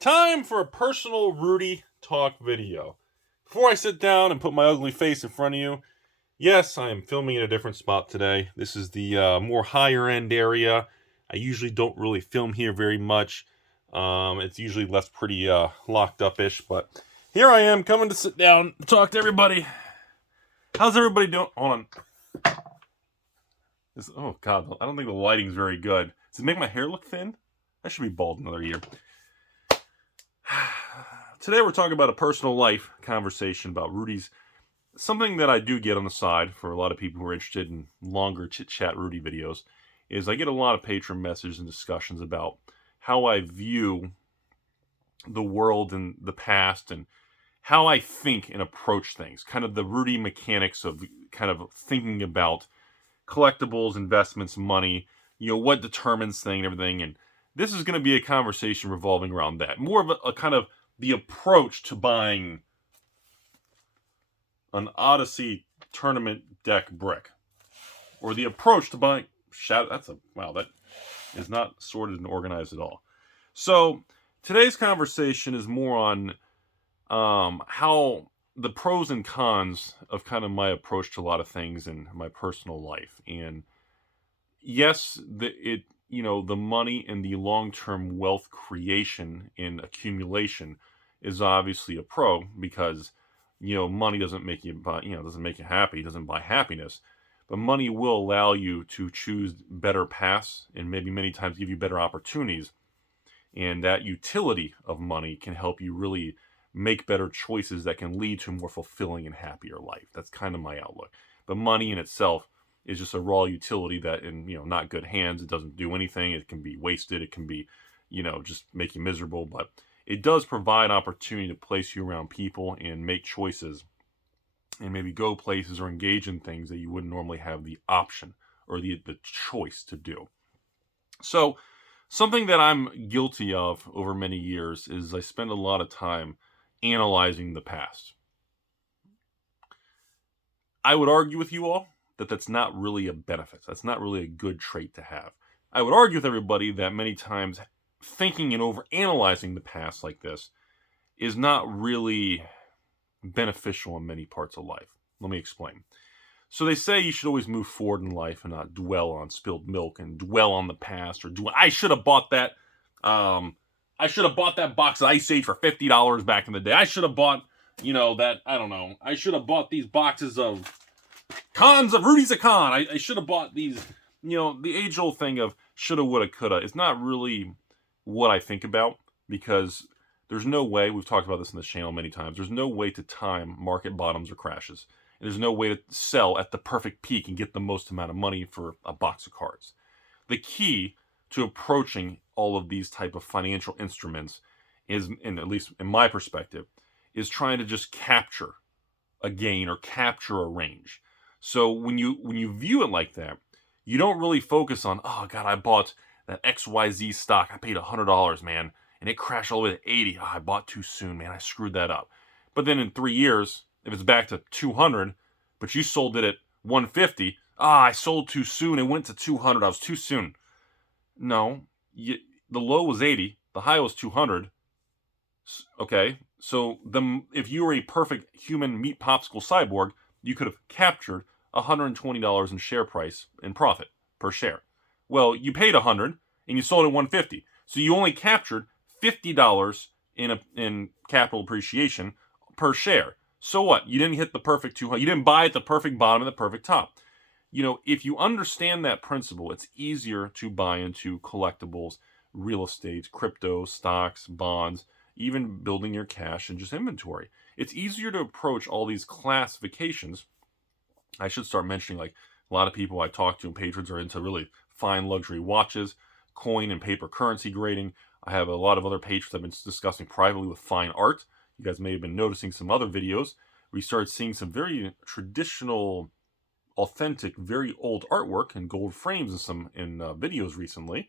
Time for a personal Rudy talk video. Before I sit down and put my ugly face in front of you, yes, I am filming in a different spot today. This is the more higher end area. I usually don't really film here very much. It's usually left pretty locked up-ish, but here I am coming to sit down and talk to everybody. How's everybody doing? Hold on. Oh God, I don't think the lighting's very good. Does it make my hair look thin? I should be bald another year. Today we're talking about a personal life conversation about Rudy's. Something that I do get on the side for a lot of people who are interested in longer chit-chat Rudy videos is I get a lot of patron messages and discussions about how I view the world and the past and how I think and approach things. Kind of the Rudy mechanics of kind of thinking about collectibles, investments, money, what determines things and everything. And this is going to be a conversation revolving around that. More of a kind of the approach to buying an Odyssey tournament deck brick. Or the approach to buying... Wow, that is not sorted and organized at all. So, today's conversation is more on how the pros and cons of kind of my approach to a lot of things in my personal life. And yes, the money and the long-term wealth creation and accumulation is obviously a pro because, money doesn't make you buy, doesn't make you happy, doesn't buy happiness. But money will allow you to choose better paths and maybe many times give you better opportunities. And that utility of money can help you really make better choices that can lead to a more fulfilling and happier life. That's kind of my outlook. But money in itself is just a raw utility that in, not good hands, it doesn't do anything. It can be wasted. It can be, just make you miserable. But it does provide opportunity to place you around people and make choices and maybe go places or engage in things that you wouldn't normally have the option or the choice to do. So something that I'm guilty of over many years is I spend a lot of time analyzing the past. I would argue with you all that that's not really a benefit. That's not really a good trait to have. I would argue with everybody that many times thinking and overanalyzing the past like this is not really beneficial in many parts of life. Let me explain. So they say you should always move forward in life and not dwell on spilled milk and dwell on the past or I should have bought that. I should have bought that box of Ice Age for $50 back in the day. I should have bought, I should have bought these boxes of cons of Rudy's a Con. I should have bought these, the age-old thing of shoulda, woulda, coulda. It's not really what I think about because there's no way, we've talked about this in this channel many times, there's no way to time market bottoms or crashes. There's no way to sell at the perfect peak and get the most amount of money for a box of cards. The key to approaching all of these type of financial instruments is, and at least in my perspective, is trying to just capture a gain or capture a range. So when you view it like that, you don't really focus on, oh God, I bought that XYZ stock. I paid $100, man, and it crashed all the way to 80. Oh, I bought too soon, man. I screwed that up. But then in 3 years, if it's back to 200, but you sold it at 150, I sold too soon. It went to 200. I was too soon. No, the low was 80. The high was 200. Okay, so if you were a perfect human meat popsicle cyborg, you could have captured $120 in share price in profit per share. Well, you paid $100 and you sold at $150. So you only captured $50 in capital appreciation per share. So what? You didn't hit the perfect 200. You didn't buy at the perfect bottom and the perfect top. If you understand that principle, it's easier to buy into collectibles, real estate, crypto, stocks, bonds, even building your cash and just inventory. It's easier to approach all these classifications. I should start mentioning, like, a lot of people I talk to and patrons are into really fine luxury watches, coin and paper currency grading. I have a lot of other patrons I've been discussing privately with fine art. You guys may have been noticing some other videos. We started seeing some very traditional, authentic, very old artwork and gold frames in videos recently.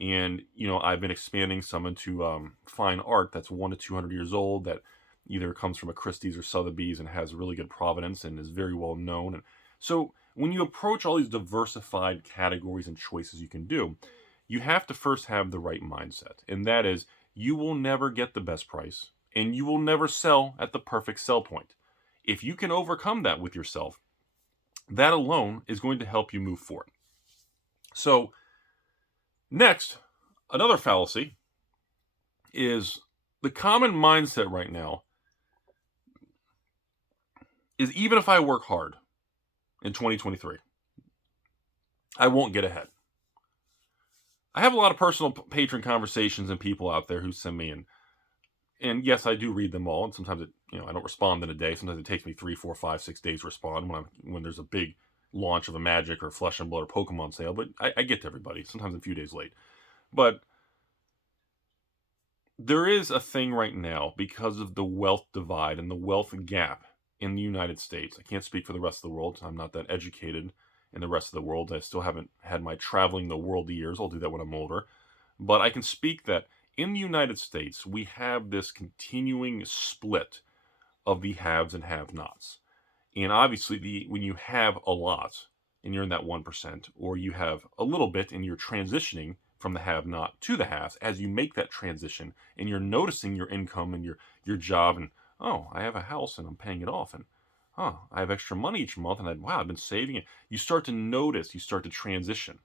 And, I've been expanding some into fine art that's 100 to 200 years old that either comes from a Christie's or Sotheby's and has really good provenance and is very well known. And so when you approach all these diversified categories and choices you can do, you have to first have the right mindset. And that is, you will never get the best price, and you will never sell at the perfect sell point. If you can overcome that with yourself, that alone is going to help you move forward. So, next, another fallacy is the common mindset right now is even if I work hard in 2023, I won't get ahead. I have a lot of personal patron conversations and people out there who send me and yes, I do read them all, and sometimes I don't respond in a day. Sometimes it takes me 3, 4, 5, 6 days to respond when there's a big launch of a Magic or Flesh and Blood or Pokemon sale. But I get to everybody, sometimes a few days late. But there is a thing right now because of the wealth divide and the wealth gap in the United States. I can't speak for the rest of the world. I'm not that educated in the rest of the world. I still haven't had my traveling the world years. I'll do that when I'm older. But I can speak that in the United States, we have this continuing split of the haves and have-nots. And obviously, when you have a lot and you're in that 1%, or you have a little bit and you're transitioning from the have-not to the haves, as you make that transition and you're noticing your income and your job, and oh, I have a house and I'm paying it off, and oh, I have extra money each month, and I've been saving it. You start to notice, you start to transition.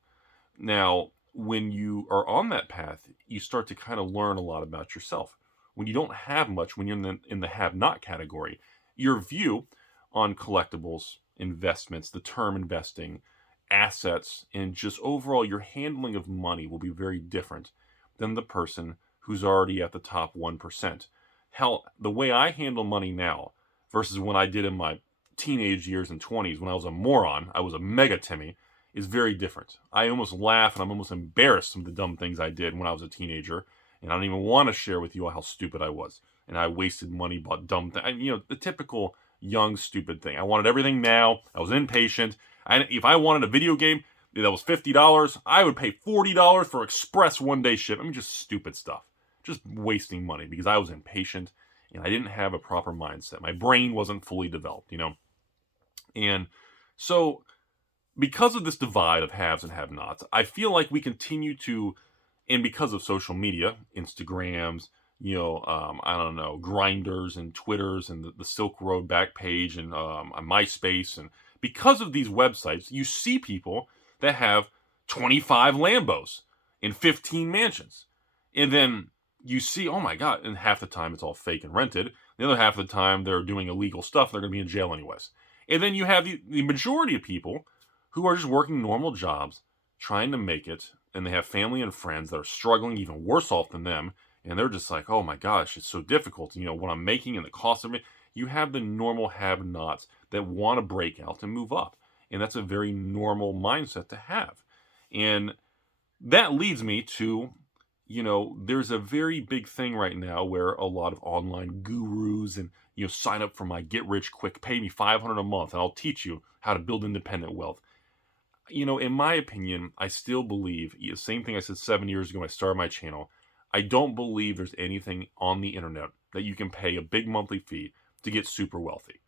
Now, when you are on that path, you start to kind of learn a lot about yourself. When you don't have much, when you're in the have-not category, your view on collectibles, investments, the term investing, assets, and just overall your handling of money will be very different than the person who's already at the top 1%. Hell, the way I handle money now versus when I did in my teenage years and 20s when I was a moron, I was a mega Timmy, is very different. I almost laugh and I'm almost embarrassed of the dumb things I did when I was a teenager, and I don't even want to share with you how stupid I was. And I wasted money, bought dumb things. The typical young, stupid thing. I wanted everything now. I was impatient. If I wanted a video game that was $50, I would pay $40 for express one-day ship. Just stupid stuff. Just wasting money because I was impatient and I didn't have a proper mindset. My brain wasn't fully developed, And so, because of this divide of haves and have-nots, I feel like we continue to, and because of social media, Instagrams, Grinders and Twitters and the Silk Road Backpage and MySpace, and because of these websites, you see people that have 25 Lambos and 15 mansions. And then you see, oh my God, and half the time it's all fake and rented. The other half of the time they're doing illegal stuff. They're going to be in jail anyways. And then you have the majority of people who are just working normal jobs, trying to make it, and they have family and friends that are struggling even worse off than them, and they're just like, oh my gosh, it's so difficult, what I'm making and the cost of it. You have the normal have-nots that want to break out and move up, and that's a very normal mindset to have. And that leads me to, there's a very big thing right now where a lot of online gurus and, sign up for my get-rich-quick, pay me $500 a month, and I'll teach you how to build independent wealth. In my opinion, I still believe, the same thing I said 7 years ago when I started my channel, I don't believe there's anything on the internet that you can pay a big monthly fee to get super wealthy.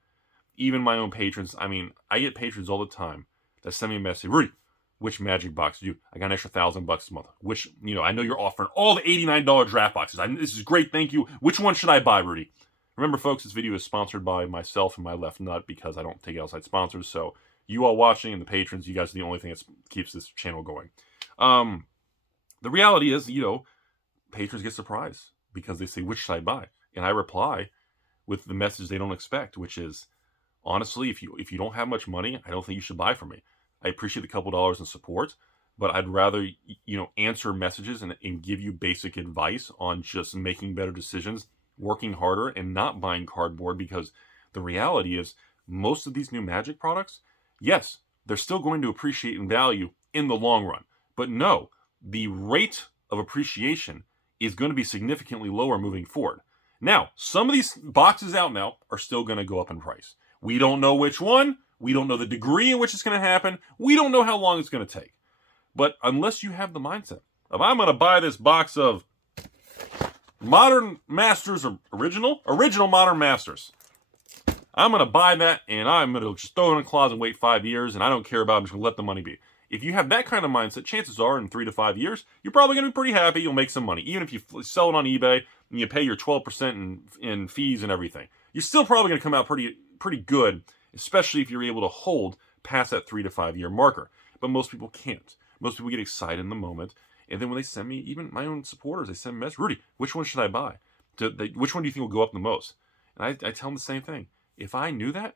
Even my own patrons, I get patrons all the time that send me a message, Rudy, which magic box do you? I got an extra $1,000 a month. Which, I know you're offering all the $89 draft boxes. This is great, thank you. Which one should I buy, Rudy? Remember, folks, this video is sponsored by myself and my left nut because I don't take outside sponsors, so you all watching and the patrons, you guys are the only thing that keeps this channel going. The reality is, patrons get surprised because they say, which should I buy? And I reply with the message they don't expect, which is, honestly, if you don't have much money, I don't think you should buy from me. I appreciate the couple dollars in support, but I'd rather, answer messages and give you basic advice on just making better decisions, working harder, and not buying cardboard, because the reality is most of these new Magic products, yes, they're still going to appreciate in value in the long run. But no, the rate of appreciation is going to be significantly lower moving forward. Now, some of these boxes out now are still going to go up in price. We don't know which one. We don't know the degree in which it's going to happen. We don't know how long it's going to take. But unless you have the mindset of, I'm going to buy this box of Modern Masters or original Modern Masters, I'm going to buy that, and I'm going to just throw it in a closet and wait 5 years, and I don't care about it. I'm just going to let the money be. If you have that kind of mindset, chances are in 3 to 5 years, you're probably going to be pretty happy. You'll make some money. Even if you sell it on eBay and you pay your 12% in fees and everything, you're still probably going to come out pretty good, especially if you're able to hold past that 3 to 5 year marker. But most people can't. Most people get excited in the moment. And then when they send me, even my own supporters, they send me a message, Rudy, which one should I buy? Which one do you think will go up the most? And I tell them the same thing. If I knew that,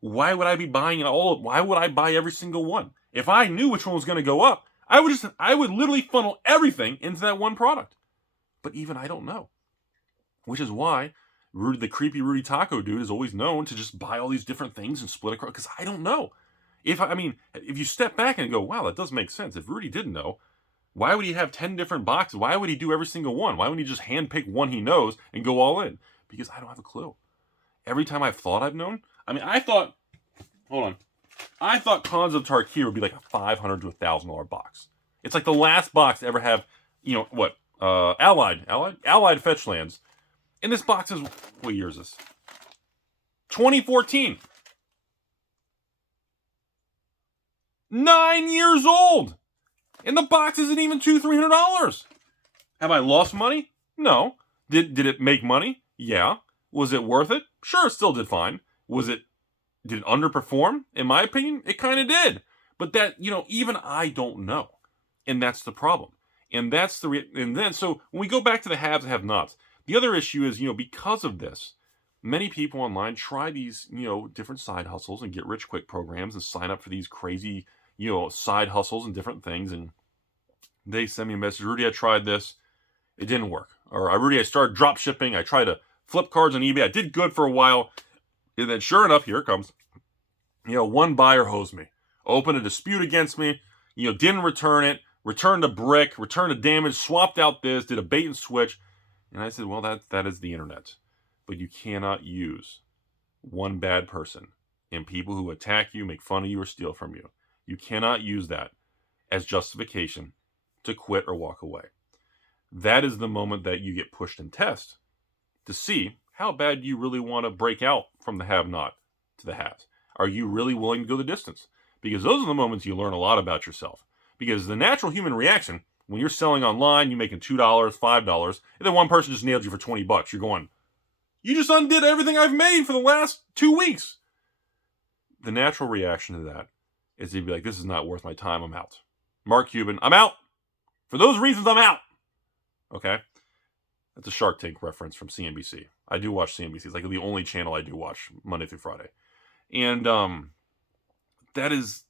why would I be buying why would I buy every single one? If I knew which one was going to go up, I would literally funnel everything into that one product. But even I don't know. Which is why Rudy, the creepy Rudy Taco dude, is always known to just buy all these different things and split across, because I don't know. If you step back and go, wow, that does make sense. If Rudy didn't know, why would he have 10 different boxes? Why would he do every single one? Why wouldn't he just handpick one he knows and go all in? Because I don't have a clue. Every time I've thought I've known, I thought Cons of Tarkir would be like a $500 to $1,000 box. It's like the last box to ever have, Allied fetch lands. And this box is, what year is this? 2014. 9 years old. And the box isn't even $200-$300. Have I lost money? No. Did it make money? Yeah. Was it worth it? Sure, it still did fine. Did it underperform? In my opinion, it kind of did. But that, even I don't know. And that's the problem. And that's so when we go back to the haves and have-nots, the other issue is, because of this, many people online try these, different side hustles and get rich quick programs and sign up for these crazy, side hustles and different things. And they send me a message, Rudy, I tried this. It didn't work. Or Rudy, I started drop shipping. I tried to flip cards on eBay. I did good for a while. And then sure enough, here it comes. One buyer hosed me, opened a dispute against me, didn't return it, returned a brick, returned a damage, swapped out this, did a bait and switch. And I said, well, that is the internet. But you cannot use one bad person and people who attack you, make fun of you, or steal from you. You cannot use that as justification to quit or walk away. That is the moment that you get pushed and test to see how bad you really want to break out from the have-not to the haves. Are you really willing to go the distance? Because those are the moments you learn a lot about yourself. Because the natural human reaction, when you're selling online, you're making $2, $5, and then one person just nailed you for $20. You're going, you just undid everything I've made for the last 2 weeks. The natural reaction to that is to be like, this is not worth my time, I'm out. Mark Cuban, I'm out. For those reasons, I'm out. Okay? That's a Shark Tank reference from CNBC. I do watch CNBC. It's like the only channel I do watch Monday through Friday. And that is,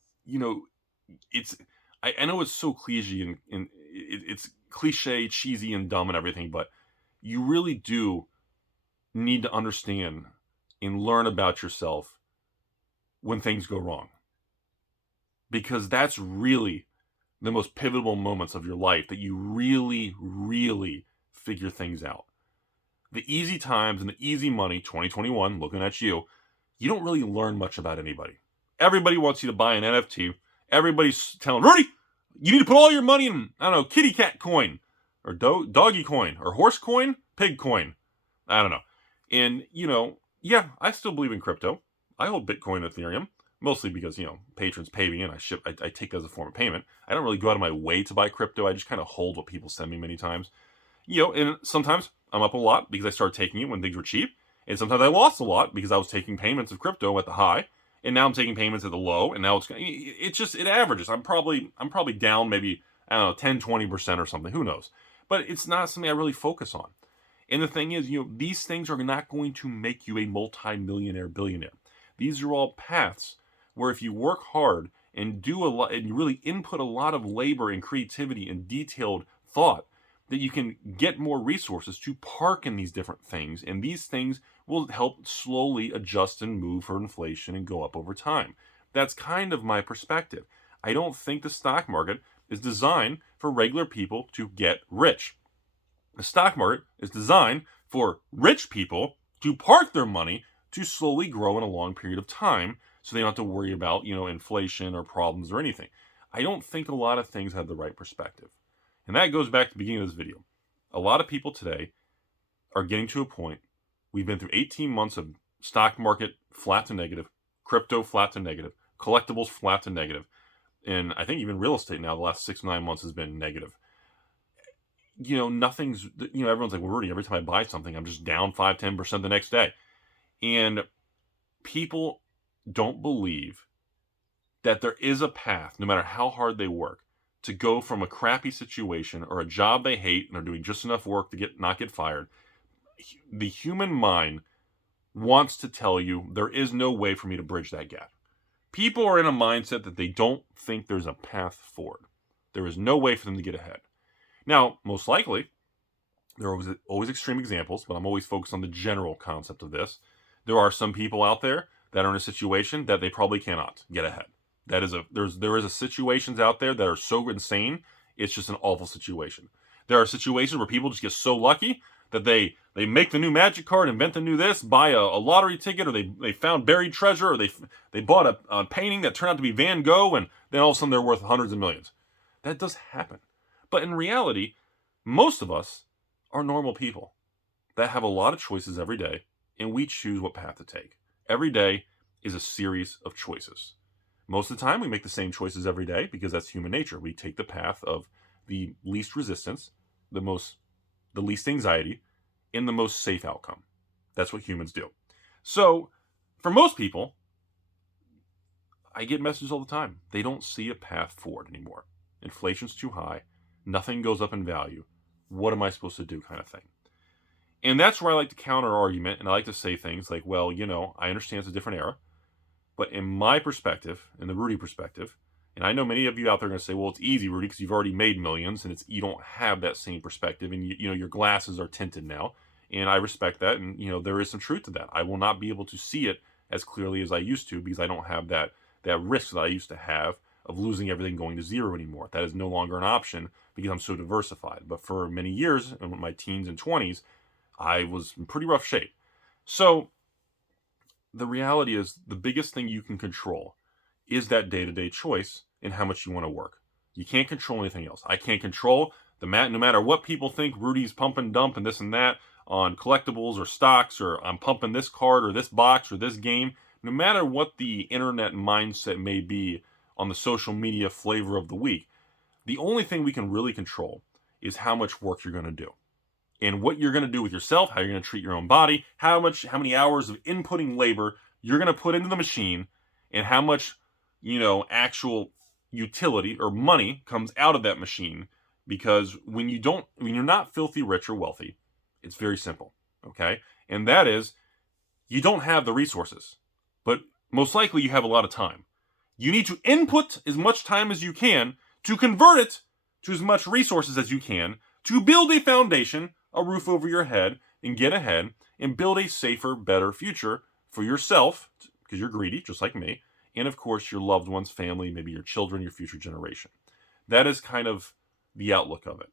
it's, I know it's so cliche and it's cliche, cheesy, and dumb and everything, but you really do need to understand and learn about yourself when things go wrong. Because that's really the most pivotal moments of your life that you really, really figure things out. The easy times and the easy money, 2021, looking at you don't really learn much about anybody. Everybody wants you to buy an NFT. Everybody's telling, Rudy, you need to put all your money in, kitty cat coin, or doggy coin, or horse coin, pig coin. I don't know. And, yeah, I still believe in crypto. I hold Bitcoin and Ethereum, mostly because, patrons pay me and I take it as a form of payment. I don't really go out of my way to buy crypto. I just kind of hold what people send me many times. And sometimes I'm up a lot because I started taking it when things were cheap. And sometimes I lost a lot because I was taking payments of crypto at the high. And now I'm taking payments at the low. And now it averages. I'm probably down maybe, 10, 20% or something. Who knows? But it's not something I really focus on. And the thing is, these things are not going to make you a multi-millionaire, billionaire. These are all paths where if you work hard and do a lot, and you really input a lot of labor and creativity and detailed thought, that you can get more resources to park in these different things. And these things will help slowly adjust and move for inflation and go up over time. That's kind of my perspective. I don't think the stock market is designed for regular people to get rich. The stock market is designed for rich people to park their money to slowly grow in a long period of time so they don't have to worry about, inflation or problems or anything. I don't think a lot of things have the right perspective. And that goes back to the beginning of this video. A lot of people today are getting to a point, we've been through 18 months of stock market flat to negative, crypto flat to negative, collectibles flat to negative. and I think even real estate now, the last 6 to 9 months has been negative. Nothing's, everyone's like, well, Rudy, every time I buy something, I'm just down 5-10% the next day. And people don't believe that there is a path, no matter how hard they work, to go from a crappy situation or a job they hate and are doing just enough work to not get fired. The human mind wants to tell you there is no way for me to bridge that gap. People are in a mindset that they don't think there's a path forward. There is no way for them to get ahead. Now, most likely, there are always extreme examples, but I'm always focused on the general concept of this. There are some people out there that are in a situation that they probably cannot get ahead. There is situations out there that are so insane, it's just an awful situation. There are situations where people just get so lucky that they make the new magic card, invent the new this, buy a lottery ticket, or they found buried treasure, or they bought a painting that turned out to be Van Gogh, and then all of a sudden they're worth hundreds of millions. That does happen. But in reality, most of us are normal people that have a lot of choices every day, and we choose what path to take. Every day is a series of choices. Most of the time, we make the same choices every day because that's human nature. We take the path of the least resistance, the least anxiety, and the most safe outcome. That's what humans do. So, for most people, I get messages all the time. They don't see a path forward anymore. Inflation's too high. Nothing goes up in value. What am I supposed to do, kind of thing. And that's where I like to counter argument, and I like to say things like, well, I understand it's a different era, but in my perspective, in the Rudy perspective, and I know many of you out there are going to say, well, it's easy, Rudy, because you've already made millions, and you don't have that same perspective, and your glasses are tinted now, and I respect that, and there is some truth to that. I will not be able to see it as clearly as I used to because I don't have that risk that I used to have of losing everything going to zero anymore. That is no longer an option because I'm so diversified. But for many years, in my teens and 20s, I was in pretty rough shape. So the reality is the biggest thing you can control is that day-to-day choice in how much you want to work. You can't control anything else. I can't control no matter what people think Rudy's pump and dump and this and that on collectibles or stocks, or I'm pumping this card or this box or this game. No matter what the internet mindset may be on the social media flavor of the week, the only thing we can really control is how much work you're going to do. And what you're going to do with yourself, how you're going to treat your own body, how many hours of inputting labor you're going to put into the machine, and how much, actual utility or money comes out of that machine. Because when you're not filthy rich or wealthy, it's very simple, okay? And that is, you don't have the resources, but most likely you have a lot of time. You need to input as much time as you can to convert it to as much resources as you can to build a foundation, a roof over your head, and get ahead and build a safer, better future for yourself, because you're greedy, just like me, and of course your loved ones, family, maybe your children, your future generation. That is kind of the outlook of it.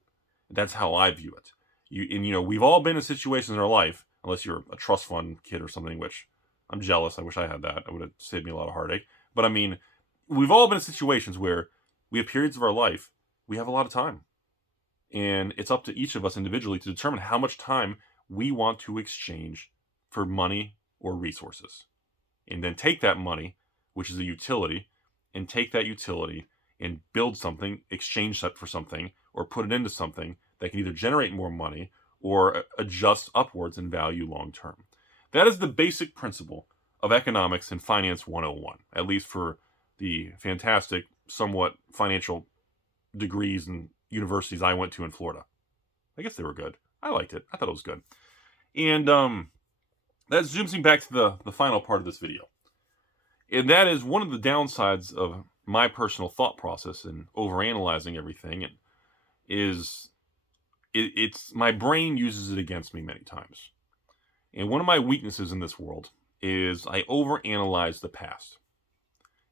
That's how I view it. We've all been in situations in our life, unless you're a trust fund kid or something, which I'm jealous. I wish I had that. It would have saved me a lot of heartache. But I mean, we've all been in situations where we have periods of our life, we have a lot of time. And it's up to each of us individually to determine how much time we want to exchange for money or resources. And then take that money, which is a utility, and take that utility and build something, exchange that for something, or put it into something that can either generate more money or adjust upwards in value long term. That is the basic principle of economics and finance 101, at least for the fantastic, somewhat financial degrees and universities I went to in Florida. I guess they were good. I liked it. I thought it was good. And that zooms me back to the final part of this video. And that is one of the downsides of my personal thought process and overanalyzing everything, and it's my brain uses it against me many times. And one of my weaknesses in this world is I overanalyze the past.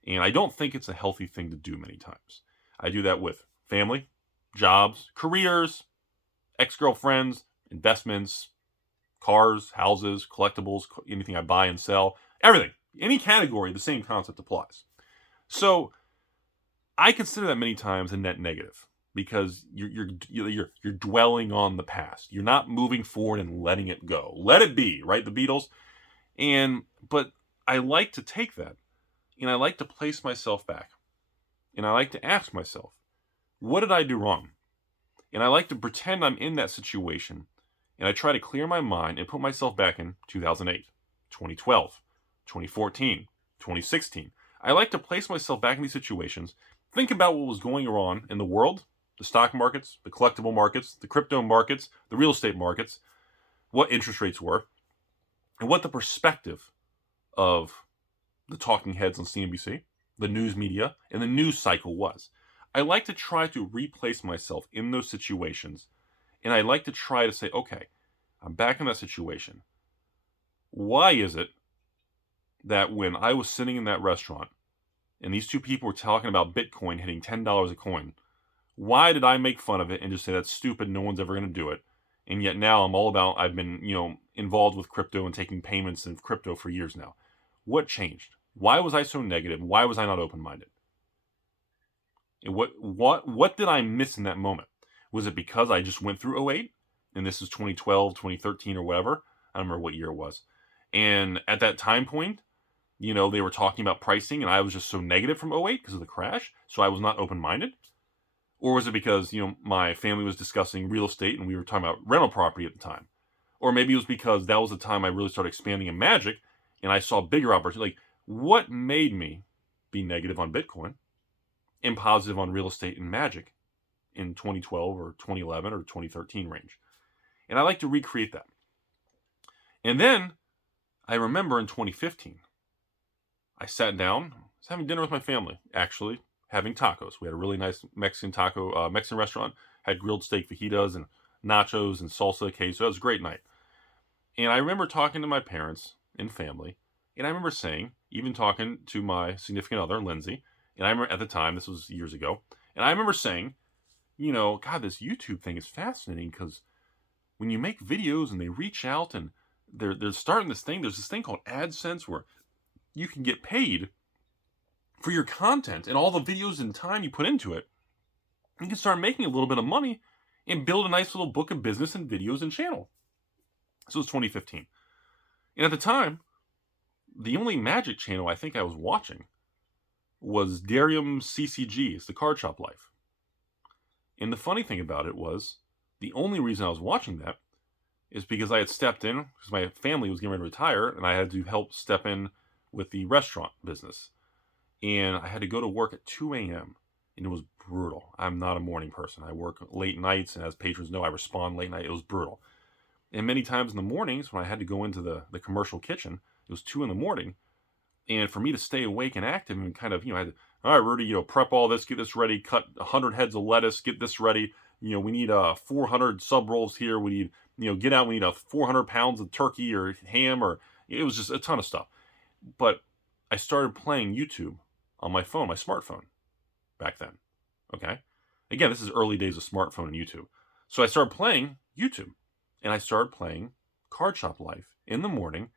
And I don't think it's a healthy thing to do many times. I do that with family, jobs, careers, ex-girlfriends, investments, cars, houses, collectibles, anything I buy and sell, everything. Any category, the same concept applies. So I consider that many times a net negative because you're dwelling on the past. You're not moving forward and letting it go. Let it be, right? The Beatles. But I like to take that and I like to place myself back And I like to ask myself, what did I do wrong? And I like to pretend I'm in that situation, and I try to clear my mind and put myself back in 2008, 2012, 2014, 2016. I like to place myself back in these situations, think about what was going on in the world, the stock markets, the collectible markets, the crypto markets, the real estate markets, what interest rates were, and what the perspective of the talking heads on CNBC, the news media, and the news cycle was. I like to try to replace myself in those situations, and I like to try to say, okay, I'm back in that situation. Why is it that when I was sitting in that restaurant and these two people were talking about Bitcoin hitting $10 a coin, why did I make fun of it and just say that's stupid, no one's ever going to do it? And yet now I've been, involved with crypto and taking payments in crypto for years now. What changed? Why was I so negative? Why was I not open-minded? And what did I miss in that moment? Was it because I just went through 08? And this is 2012, 2013 or whatever. I don't remember what year it was. And at that time point, they were talking about pricing and I was just so negative from 08 because of the crash. So I was not open-minded. Or was it because, my family was discussing real estate and we were talking about rental property at the time? Or maybe it was because that was the time I really started expanding in Magic and I saw bigger opportunities. Like, what made me be negative on Bitcoin and positive on real estate and Magic in 2012 or 2011 or 2013 range? And I like to recreate that. And then I remember in 2015, I sat down, I was having dinner with my family, actually, having tacos. We had a really nice Mexican restaurant, had grilled steak fajitas and nachos and salsa queso. It was a great night. And I remember talking to my parents and family, and I remember saying, even talking to my significant other, Lindsay, and I remember at the time, this was years ago, and I remember saying, God, this YouTube thing is fascinating because when you make videos and they reach out and they're starting this thing, there's this thing called AdSense where you can get paid for your content and all the videos and time you put into it. You can start making a little bit of money and build a nice little book of business and videos and channel. So it was 2015. And at the time, the only Magic channel I think I was watching was Darium CCG. It's the Card Shop Life. And the funny thing about it was, the only reason I was watching that is because I had stepped in, because my family was getting ready to retire, and I had to help step in with the restaurant business. And I had to go to work at 2 a.m. and it was brutal. I'm not a morning person. I work late nights, and as patrons know, I respond late night. It was brutal. And many times in the mornings when I had to go into the commercial kitchen, it was 2 a.m. And for me to stay awake and active and kind of, I had to, all right, Rudy, prep all this, get this ready, cut 100 heads of lettuce, get this ready. We need 400 sub rolls here. We need, get out, we need 400 pounds of turkey or ham, or it was just a ton of stuff. But I started playing YouTube on my phone, my smartphone, back then. Okay? Again, this is early days of smartphone and YouTube. So I started playing YouTube, and I started playing Card Shop Life in the morning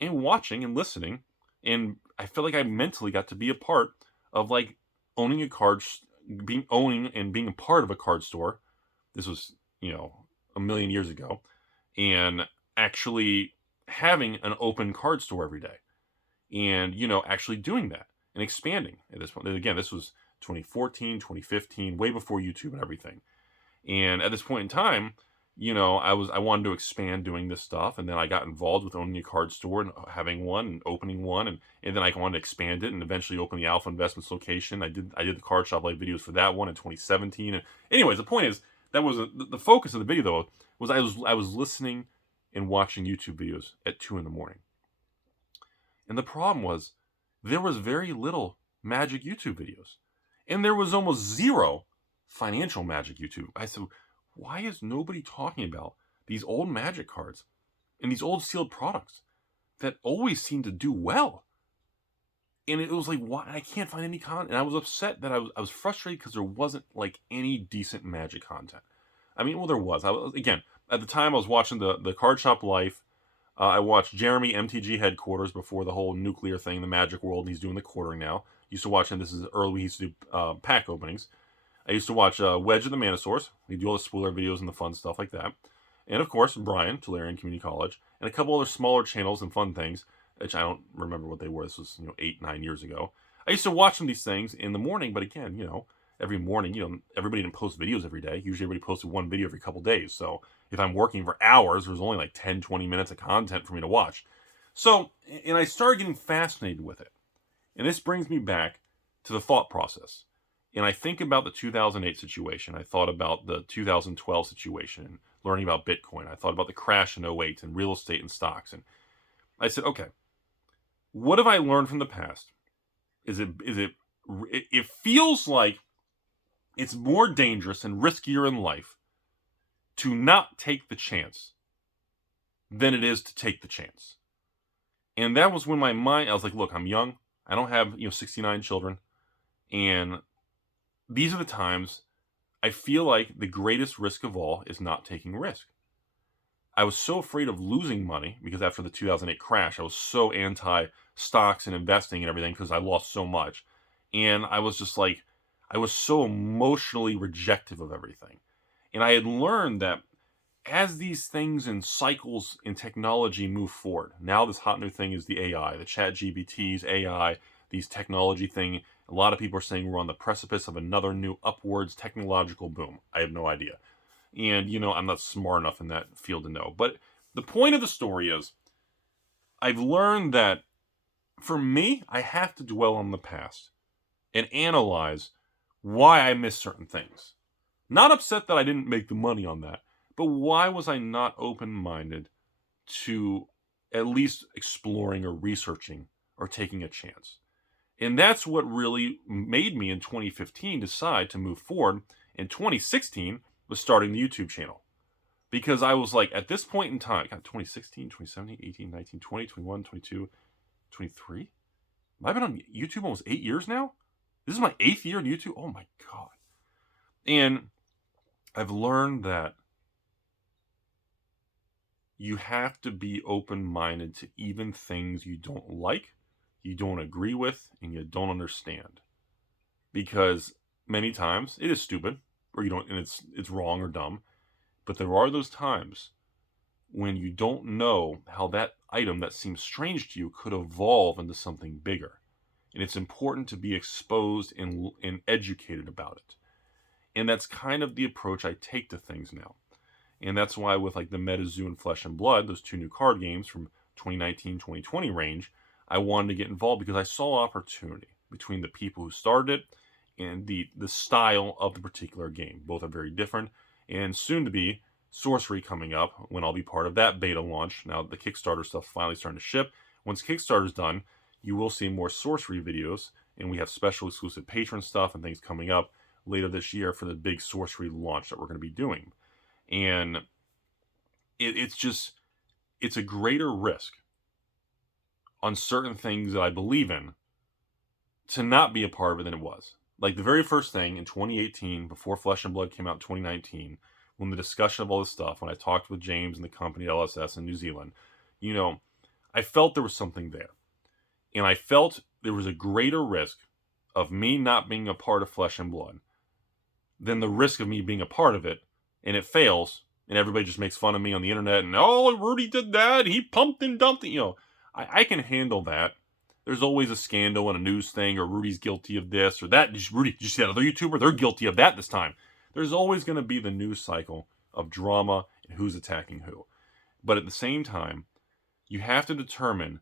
and watching and listening, and I felt like I mentally got to be a part of like owning a card, being a part of a card store. This was, a million years ago, and actually having an open card store every day, and actually doing that and expanding at this point. And again, this was 2014, 2015, way before YouTube and everything. And at this point in time, I wanted to expand doing this stuff, and then I got involved with owning a card store and having one and opening one, and then I wanted to expand it and eventually open the Alpha Investments location. I did the Card Shop Life videos for that one in 2017. And anyways, the point is that was the focus of the video though was I was listening and watching YouTube videos at 2 a.m. And the problem was there was very little Magic YouTube videos, and there was almost zero financial Magic YouTube. I said, why is nobody talking about these old Magic cards and these old sealed products that always seem to do well? And it was like, why? I can't find any content. And I was upset that I was frustrated because there wasn't like any decent Magic content. I mean, well, there was. Again, at the time I was watching the Card Shop Life. I watched Jeremy MTG Headquarters before the whole nuclear thing, the Magic World, and he's doing the quartering now. Used to watch him. This is early. He used to do pack openings. I used to watch Wedge of the Manosaurs. We do all the spoiler videos and the fun stuff like that. And of course, Brian, Tularian Community College, and a couple other smaller channels and fun things, which I don't remember what they were. This was 8-9 years ago. I used to watch some of these things in the morning, but again, every morning, everybody didn't post videos every day. Usually everybody posted one video every couple days. So if I'm working for hours, there's only like 10, 20 minutes of content for me to watch. So, and I started getting fascinated with it. And this brings me back to the thought process. And I think about the 2008 situation. I thought about the 2012 situation and learning about Bitcoin. I thought about the crash in '08 and real estate and stocks. And I said, okay, what have I learned from the past? It feels like it's more dangerous and riskier in life to not take the chance than it is to take the chance. And that was when I was like, look, I'm young. I don't have, 69 children. And these are the times I feel like the greatest risk of all is not taking risk. I was so afraid of losing money because after the 2008 crash, I was so anti stocks and investing and everything because I lost so much. And I was just like, I was so emotionally rejective of everything. And I had learned that as these things and cycles in technology move forward, now this hot new thing is the AI, the chat GPTs, AI, these technology thing. A lot of people are saying we're on the precipice of another new upwards technological boom. I have no idea. And, I'm not smart enough in that field to know. But the point of the story is I've learned that for me, I have to dwell on the past and analyze why I missed certain things. Not upset that I didn't make the money on that, but why was I not open-minded to at least exploring or researching or taking a chance? And that's what really made me in 2015 decide to move forward. In 2016 was starting the YouTube channel. Because I was like, at this point in time, 2016, 2017, 18, 19, 20, 21, 22, 23? I've been on YouTube almost 8 years now? This is my 8th year on YouTube? Oh my God. And I've learned that you have to be open-minded to even things you don't like, you don't agree with, and you don't understand. Because many times it is stupid, or and it's wrong or dumb. But there are those times when you don't know how that item that seems strange to you could evolve into something bigger. And it's important to be exposed and educated about it. And that's kind of the approach I take to things now. And that's why with like the MetaZoo and Flesh and Blood, those two new card games from 2019-2020 range, I wanted to get involved because I saw opportunity between the people who started it and the style of the particular game. Both are very different. And soon to be Sorcery coming up when I'll be part of that beta launch. Now the Kickstarter stuff's finally starting to ship. Once Kickstarter's done, you will see more Sorcery videos, and we have special exclusive patron stuff and things coming up later this year for the big Sorcery launch that we're going to be doing. And it's a greater risk on certain things that I believe in to not be a part of it than it was. Like the very first thing in 2018, before Flesh and Blood came out in 2019, when the discussion of all this stuff, when I talked with James and the company at LSS in New Zealand, I felt there was something there. And I felt there was a greater risk of me not being a part of Flesh and Blood than the risk of me being a part of it, and it fails, and everybody just makes fun of me on the internet, and, oh, Rudy did that, he pumped and dumped it, I can handle that. There's always a scandal and a news thing, or Rudy's guilty of this or that. Rudy, did you see that other YouTuber? They're guilty of that this time. There's always going to be the news cycle of drama and who's attacking who. But at the same time, you have to determine,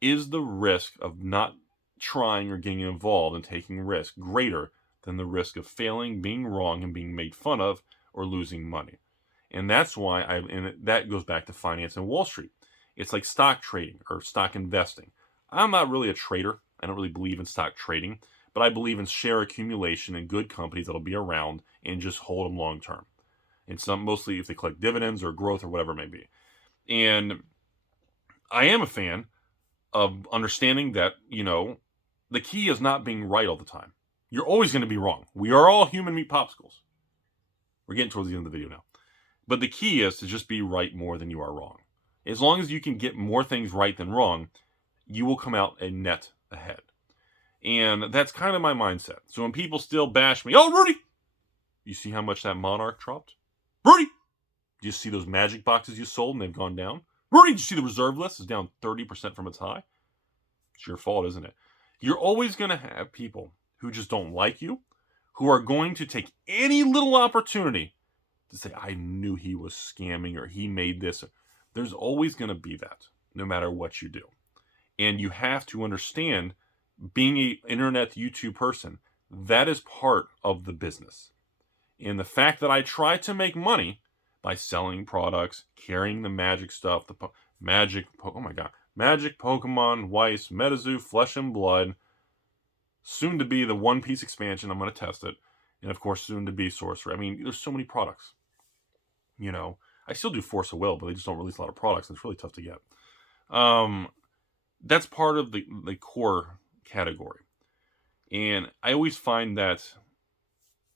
is the risk of not trying or getting involved and taking risk greater than the risk of failing, being wrong, and being made fun of, or losing money? And that's why and that goes back to finance and Wall Street. It's like stock trading or stock investing. I'm not really a trader. I don't really believe in stock trading, but I believe in share accumulation in good companies that'll be around and just hold them long term. And mostly if they collect dividends or growth or whatever it may be. And I am a fan of understanding that, the key is not being right all the time. You're always going to be wrong. We are all human meat popsicles. We're getting towards the end of the video now. But the key is to just be right more than you are wrong. As long as you can get more things right than wrong, you will come out a net ahead. And that's kind of my mindset. So when people still bash me, oh, Rudy, you see how much that Monarch dropped? Rudy, do you see those magic boxes you sold and they've gone down? Rudy, did you see the reserve list is down 30% from its high? It's your fault, isn't it? You're always going to have people who just don't like you, who are going to take any little opportunity to say, I knew he was scamming or he made this. There's always going to be that, no matter what you do. And you have to understand, being an internet YouTube person, that is part of the business. And the fact that I try to make money by selling products, carrying the magic stuff, magic Pokemon, Weiss, Metazoo, Flesh and Blood, soon to be the One Piece expansion, I'm going to test it, and of course soon to be Sorcerer. I mean, there's so many products. You know, I still do Force of Will, but they just don't release a lot of products, and it's really tough to get. That's part of the core category. And I always find that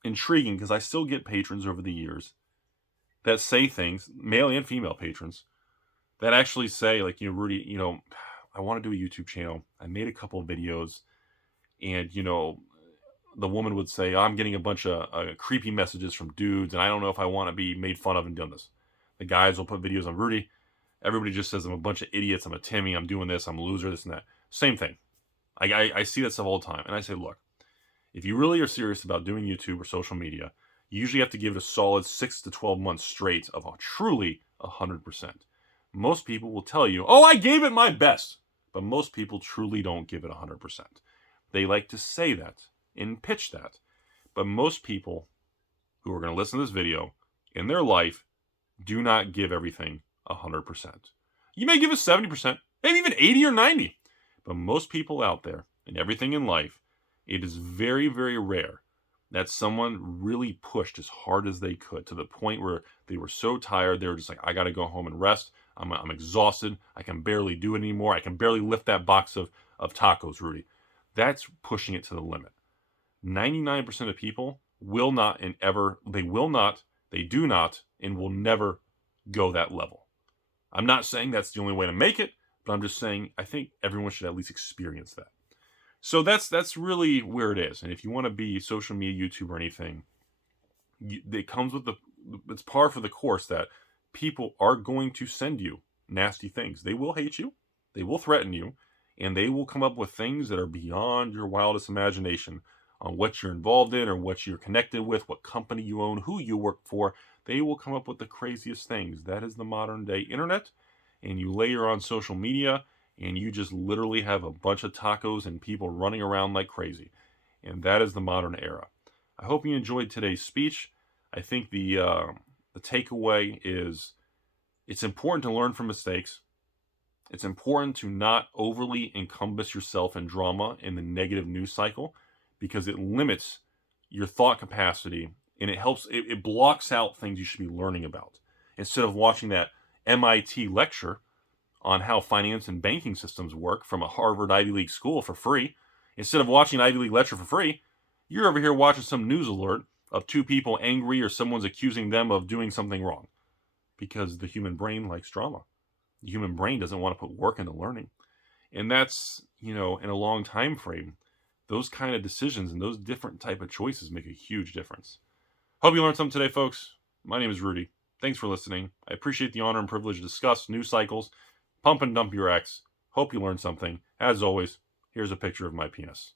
intriguing because I still get patrons over the years that say things, male and female patrons, that actually say, like, Rudy, I want to do a YouTube channel. I made a couple of videos, and, the woman would say, I'm getting a bunch of creepy messages from dudes, and I don't know if I want to be made fun of and done this. The guys will put videos on Rudy. Everybody just says I'm a bunch of idiots. I'm a Timmy. I'm doing this. I'm a loser, this and that. Same thing. I see that stuff all the time. And I say, look, if you really are serious about doing YouTube or social media, you usually have to give it a solid 6 to 12 months straight of truly 100%. Most people will tell you, oh, I gave it my best. But most people truly don't give it 100%. They like to say that and pitch that. But most people who are going to listen to this video in their life do not give everything 100%. You may give it 70%, maybe even 80 or 90. But most people out there and everything in life, it is very, very rare that someone really pushed as hard as they could to the point where they were so tired, they were just like, I got to go home and rest. I'm exhausted. I can barely do it anymore. I can barely lift that box of tacos, Rudy. That's pushing it to the limit. 99% of people will not and ever, they do not, and will never go that level. I'm not saying that's the only way to make it, but I'm just saying I think everyone should at least experience that. So that's really where it is. And if you want to be social media YouTube or anything, it comes with it's par for the course that people are going to send you nasty things. They will hate you, they will threaten you, and they will come up with things that are beyond your wildest imagination on what you're involved in or what you're connected with, what company you own, who you work for. They will come up with the craziest things. That is the modern day internet. And you layer on social media, and you just literally have a bunch of tacos and people running around like crazy. And that is the modern era. I hope you enjoyed today's speech. I think the takeaway is it's important to learn from mistakes. It's important to not overly encompass yourself in drama in the negative news cycle, because it limits your thought capacity and it blocks out things you should be learning about. Instead of watching that MIT lecture on how finance and banking systems work from a Harvard Ivy League school for free, instead of watching an Ivy League lecture for free, you're over here watching some news alert of two people angry or someone's accusing them of doing something wrong. Because the human brain likes drama. The human brain doesn't want to put work into learning. And that's, in a long time frame, those kind of decisions and those different type of choices make a huge difference. Hope you learned something today, folks. My name is Rudy. Thanks for listening. I appreciate the honor and privilege to discuss news cycles, pump and dump your ex. Hope you learned something. As always, here's a picture of my penis.